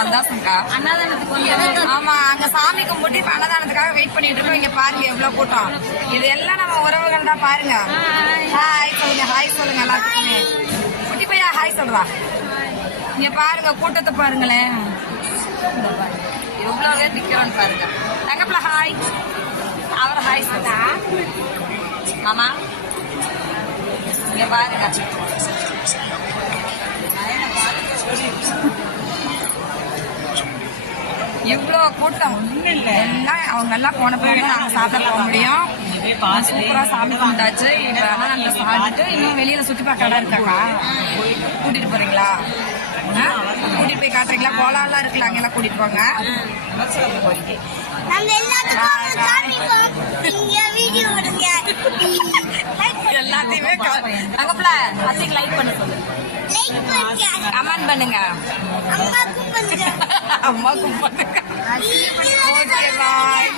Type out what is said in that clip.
சந்தோஷம்க்கா. ஆமா, அங்க சாமி கும்பிட்டு இப்ப அன்னதானத்துக்காக வெயிட் பண்ணிட்டு இருக்கோம். இங்க பாருங்க எவ்வளவு கூட்டம். இது எல்லாம் நம்ம உறவுகள் தான். பாருங்க, ஹாய் சொல்லுங்க, ஹாய் சொல்லுங்க எல்லாத்துக்குமே. குட்டி பையா ஹாய் சொல்றா. இங்க பாருங்க கூட்டத்தை பாருங்களேன். எவ்வளவு பேர் நிக்கிறோன்னு பாருங்க. தங்கப்பிள்ள ஹாய். அவர் ஹாய் சொல்றா. ஆமா, இங்க பாருங்க எவ்வளவு கூட்டம். எல்லாம் அவங்க எல்லாம் போன பிறகு நாங்க சாப்பிட போக முடியும். சூப்பரா சாமி கும்பிட்டாச்சு. இப்ப அண்ணன் சாப்பிட்டுட்டு இன்னும் வெளியில சுத்தி பார்க்க இடம் இருக்காக்கா, கூட்டிட்டு போறீங்களா? கூட்டிட்டு போய் காட்டுறீங்களா? கோலம் எல்லாம் இருக்குல்ல, அங்கெல்லாம் கூட்டிட்டு போங்க. எல்லாத்தையுமே தங்கப்பிள்ள அத்தைக்கு லைக் பண்ண சொல்லு, கமெண்ட் பண்ணுங்க, அம்மாக்கும் பண்ணுங்க. Okay bye.